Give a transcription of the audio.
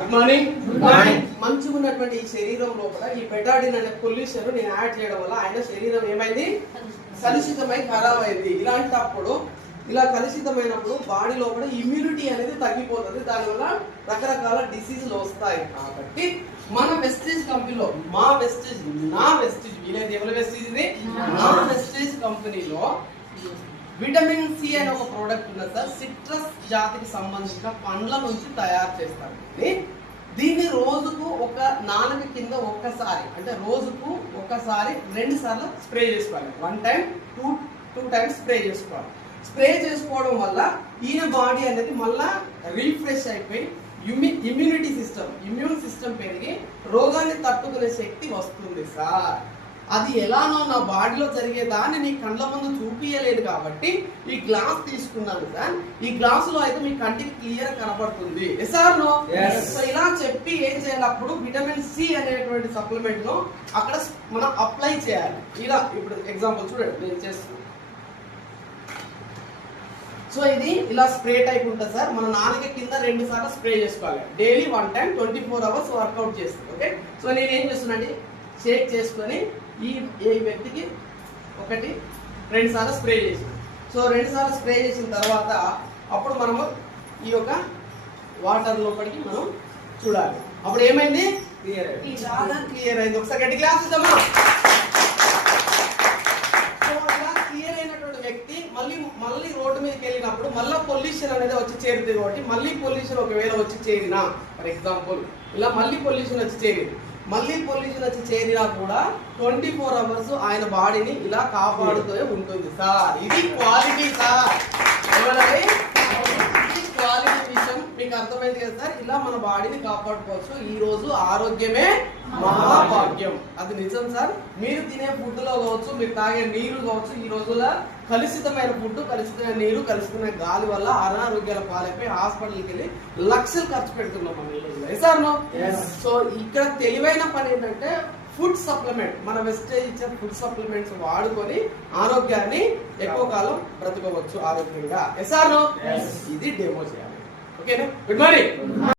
Good morning. మంచిగా ఉన్నటువంటి ఈ శరీరం లోపల ఈ బెటాడిన్ అనే పొల్యూషన్ నేను యాడ్ చేయడం వల్ల ఆయన శరీరం ఏమైంది, కలుషితమై ఖరాబ్ అయింది. ఇలాంటప్పుడు ఇలా కలుషితమైనప్పుడు బాడీ లోపల ఇమ్యూనిటీ అనేది తగ్గిపోతుంది. దానివల్ల రకరకాల డిసీజులు వస్తాయి. కాబట్టి మన వెస్టేజ్ కంపెనీలో నా వెస్టేజ్ వీలైతే ఎవరి వెస్టేజ్ ఇది, నా వెస్టేజ్ కంపెనీలో విటమిన్ సి అనే ఒక ప్రోడక్ట్ ఉన్నది సార్. సిట్రస్ జాతికి సంబంధించిన పండ్ల నుంచి తయారు చేస్తారు. దీన్ని రోజుకు ఒక నాలుగు కింద ఒక్కసారి, అంటే రోజుకు ఒకసారి 2 సార్లు స్ప్రే చేసుకోవాలి. 1 టైం 2 టైమ్స్ స్ప్రే చేసుకోవాలి. స్ప్రే చేసుకోవడం వల్ల ఈయన బాడీ అనేది మళ్ళా రీఫ్రెష్ అయిపోయి ఇమ్యూన్ సిస్టమ్ పెరిగి రోగాన్ని తట్టుకునే శక్తి వస్తుంది సార్. అది ఎలానో నా బాడీలో జరిగేదాన్ని నీ కళ్ళ ముందు చూపించలేదు కాబట్టి ఈ గ్లాస్ తీసుకున్నాను సార్. ఈ గ్లాస్ లో అయితే మీ కంటికి క్లియర్ కనపడుతుంది. సార్ నో సో ఇలా చెప్పి ఏం చేయాలి, అప్పుడు విటమిన్ సి అనేటువంటి సప్లిమెంట్ ను అక్కడ మనం అప్లై చేయాలి. ఇలా ఇప్పుడు ఎగ్జాంపుల్ చూడండి నేను చేస్తున్నాను. సో ఇది ఇలా స్ప్రే టైప్ ఉంటుంది సార్. మన నాలుగు కింద 2 సార్లు స్ప్రే చేసుకోవాలి. డైలీ 1 టైం 24 అవర్స్ వర్కౌట్ చేస్తాను. ఓకే, సో నేను ఏం చేస్తున్నానండి, షేక్ చేసుకొని ఈ వ్యక్తికి 1-2 సార్లు స్ప్రే చేసాను. సో 2 సార్లు స్ప్రే చేసిన తర్వాత అప్పుడు మనము ఈ యొక్క వాటర్ లోపలికి మనం చూడాలి. అప్పుడు ఏమైంది, క్లియర్ అయింది. ఒకసారి గట్టి గ్లాస్ ఇద్దామా. క్లియర్ అయినటువంటి వ్యక్తి మళ్ళీ రోడ్డు మీదకి వెళ్ళినప్పుడు మళ్ళీ పొల్యూషన్ అనేది వచ్చి చేరుతుంది. కాబట్టి మళ్ళీ పొల్యూషన్ ఒకవేళ వచ్చి చేరినా, ఫర్ ఎగ్జాంపుల్ ఇలా మళ్ళీ పొల్యూషన్ వచ్చి చేరినా కూడా 24 అవర్స్ ఆయన బాడీని ఇలా కాపాడుతూ ఉంటుంది సార్. ఇది క్వాలిటీ సార్. క్వాలిటీ విషయం మీకు అర్థమైంది కదా సార్. ఇలా మన బాడీని కాపాడుకోవచ్చు. ఈ రోజు ఆరోగ్యమే మహాభాగ్యం, అది నిజం సార్. మీరు తినే ఫుడ్ లో కావచ్చు, మీరు తాగే నీరు కావచ్చు, ఈ రోజుల కలుషితమైన ఫుడ్, కలుషితమైన నీరు, కలుషితమైన గాలి వల్ల అనారోగ్యాల పాలైపోయి హాస్పిటల్కి వెళ్ళి లక్షలు ఖర్చు పెడుతున్నాం మన రోజుల్లో. Sir no. సో ఇక్కడ తెలివైన పని ఏంటంటే ఫుడ్ సప్లిమెంట్, మన వెస్టేజ్ ఇచ్చే ఫుడ్ సప్లిమెంట్స్ వాడుకొని ఆరోగ్యాన్ని ఎక్కువ కాలం బ్రతకవచ్చు ఆరోగ్యంగా. SR no. ఇది డెమో చేయాలి. ఓకేనా. Good morning.